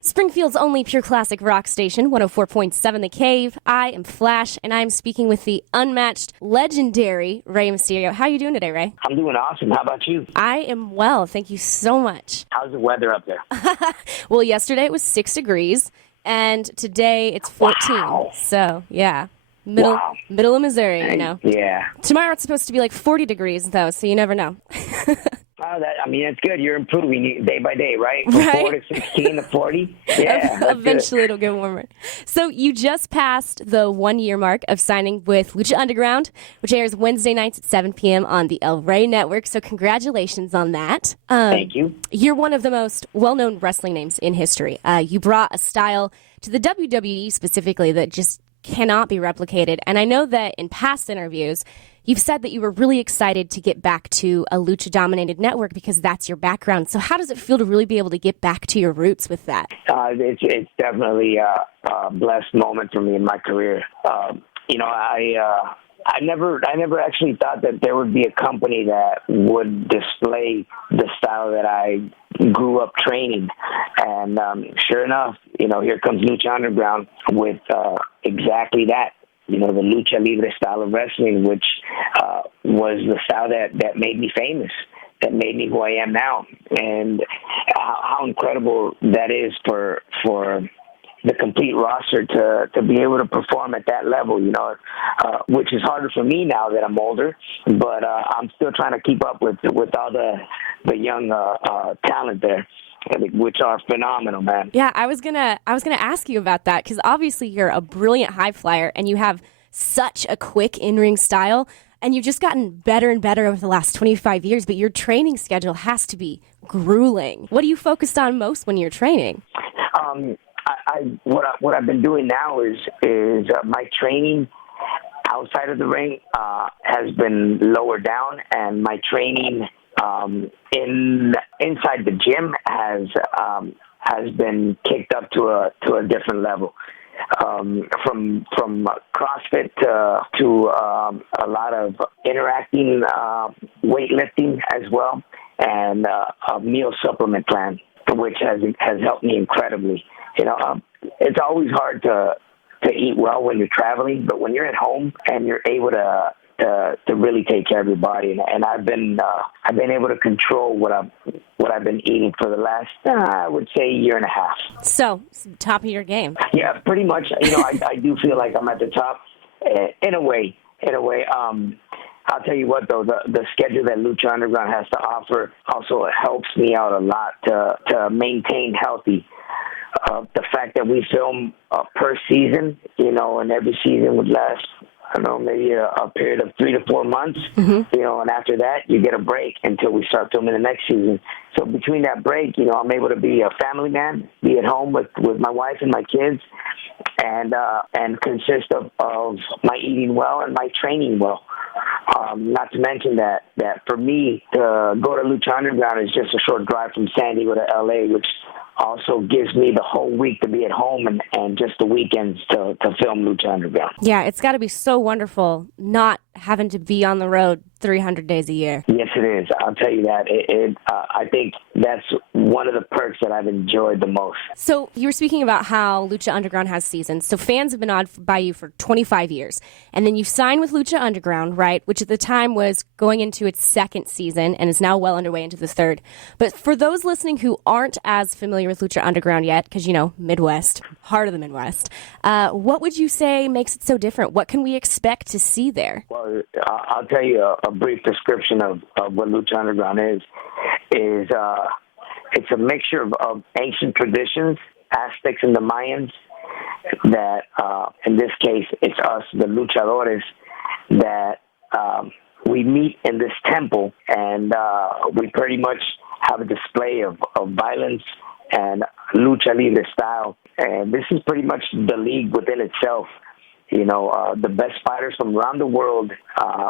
Springfield's only pure classic rock station, 104.7 The Cave. I am Flash, and I'm speaking with the unmatched, legendary Rey Mysterio. How are you doing today, Rey? I'm doing awesome. How about you? I am well. Thank you so much. How's the weather up there? Well, yesterday it was 6 degrees, and today it's 14. Wow. So, yeah. Middle of Missouri, you know. Yeah. Tomorrow it's supposed to be like 40 degrees, though, so you never know. It's good. You're improving day by day, right? From 4 to 16 to 40. Yeah. Eventually it'll get warmer. So you just passed the 1-year mark of signing with Lucha Underground, which airs Wednesday nights at 7 p.m. on the El Rey Network. So congratulations on that. Thank you. You're one of the most well-known wrestling names in history. You brought a style to the WWE specifically that just cannot be replicated. And I know that in past interviews, you've said that you were really excited to get back to a lucha-dominated network because that's your background. So how does it feel to really be able to get back to your roots with that? It's definitely a blessed moment for me in my career. I never actually thought that there would be a company that would display the style that I grew up training. And sure enough, here comes Lucha Underground with exactly that. The lucha libre style of wrestling, which was the style that made me famous, that made me who I am now. And how incredible that is for the complete roster to be able to perform at that level, which is harder for me now that I'm older, but I'm still trying to keep up with all the young talent there, which are phenomenal, man. Yeah, I was gonna ask you about that because obviously you're a brilliant high flyer and you have such a quick in-ring style, and you've just gotten better and better over the last 25 years. But your training schedule has to be grueling. What are you focused on most when you're training? What I've been doing now is my training outside of the ring has been lowered down, and my training inside the gym has been kicked up to a different level. From CrossFit to a lot of interacting weightlifting as well, and a meal supplement plan, which has helped me incredibly. It's always hard to eat well when you're traveling, but when you're at home and you're able to really take care of your body, and I've been able to control what I've been eating for the last I would say year and a half. So top of your game. Yeah, pretty much. I do feel like I'm at the top in a way. I'll tell you what, though, the schedule that Lucha Underground has to offer also helps me out a lot to maintain healthy. The fact that we film per season, and every season would last, I don't know, maybe a period of 3 to 4 months, and after that you get a break until we start filming the next season. So between that break, I'm able to be a family man, be at home with my wife and my kids, and consist of my eating well and my training well. Not to mention that for me to go to Lucha Underground is just a short drive from San Diego to LA, which also gives me the whole week to be at home and just the weekends to film Lucha Underground. Yeah, it's got to be so wonderful not having to be on the road 300 days a year. Yes, it is. I'll tell you that. I think that's one of the perks that I've enjoyed the most. So you were speaking about how Lucha Underground has seasons. So fans have been on by you for 25 years. And then you signed with Lucha Underground, right, which at the time was going into its second season and is now well underway into the third. But for those listening who aren't as familiar with Lucha Underground yet, because, Midwest, heart of the Midwest, what would you say makes it so different? What can we expect to see there? Well, I'll tell you a brief description of what Lucha Underground is it's a mixture of ancient traditions, Aztecs and the Mayans, that in this case it's us, the luchadores, that we meet in this temple, and we pretty much have a display of violence and lucha libre style, and this is pretty much the league within itself. The best fighters from around the world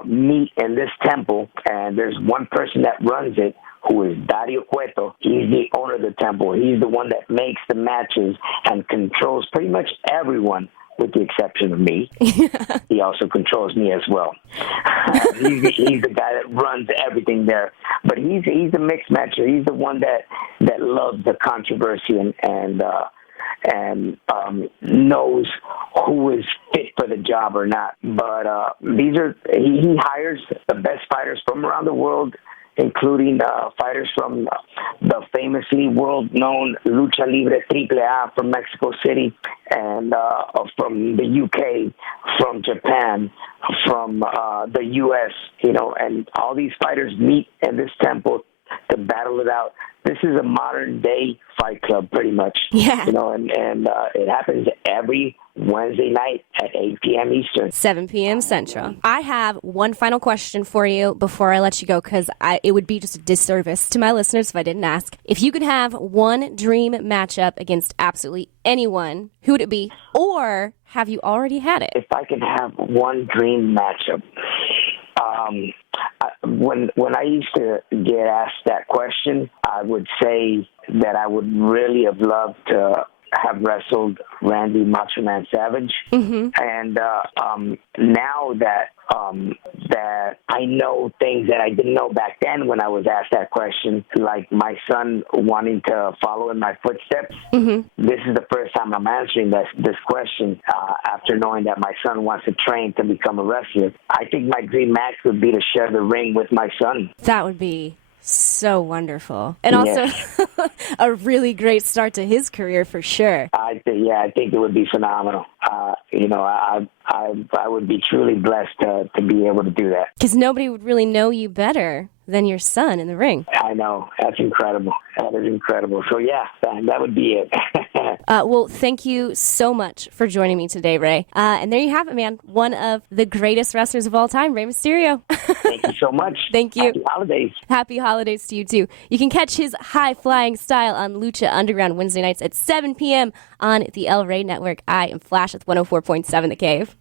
meet in this temple, and there's one person that runs it, who is Dario Cueto. He's the owner of the temple. He's the one that makes the matches and controls pretty much everyone, with the exception of me. He also controls me as well. He's the guy that runs everything there. But he's the mix matcher. He's the one that loves the controversy and and knows who is fit for the job or not. But he hires the best fighters from around the world, including fighters from the famously world-known Lucha Libre AAA from Mexico City, and from the UK, from Japan, from the US, and all these fighters meet in this temple to battle it out. This is a modern-day Fight Club, pretty much. Yeah. And it happens every Wednesday night at 8 p.m. Eastern. 7 p.m. Central. I have one final question for you before I let you go, because it would be just a disservice to my listeners if I didn't ask. If you could have one dream matchup against absolutely anyone, who would it be? Or have you already had it? If I could have one dream matchup, when I used to get asked that question, I would say that I would really have loved to have wrestled Randy Macho Man Savage. Mm-hmm. And now that I know things that I didn't know back then when I was asked that question, like my son wanting to follow in my footsteps, mm-hmm. this is the first time I'm answering this question after knowing that my son wants to train to become a wrestler. I think my dream match would be to share the ring with my son. That would be so wonderful. And also a really great start to his career for sure. I think it would be phenomenal. I would be truly blessed to be able to do that. Because nobody would really know you better than your son in the ring. I know. That's incredible. That is incredible. So, that would be it. Well, thank you so much for joining me today, Ray. And there you have it, man. One of the greatest wrestlers of all time, Rey Mysterio. Thank you so much. Thank you. Happy holidays. Happy holidays to you, too. You can catch his high-flying style on Lucha Underground Wednesday nights at 7 p.m. on the El Rey Network. I am Flash with 104.7 The Cave.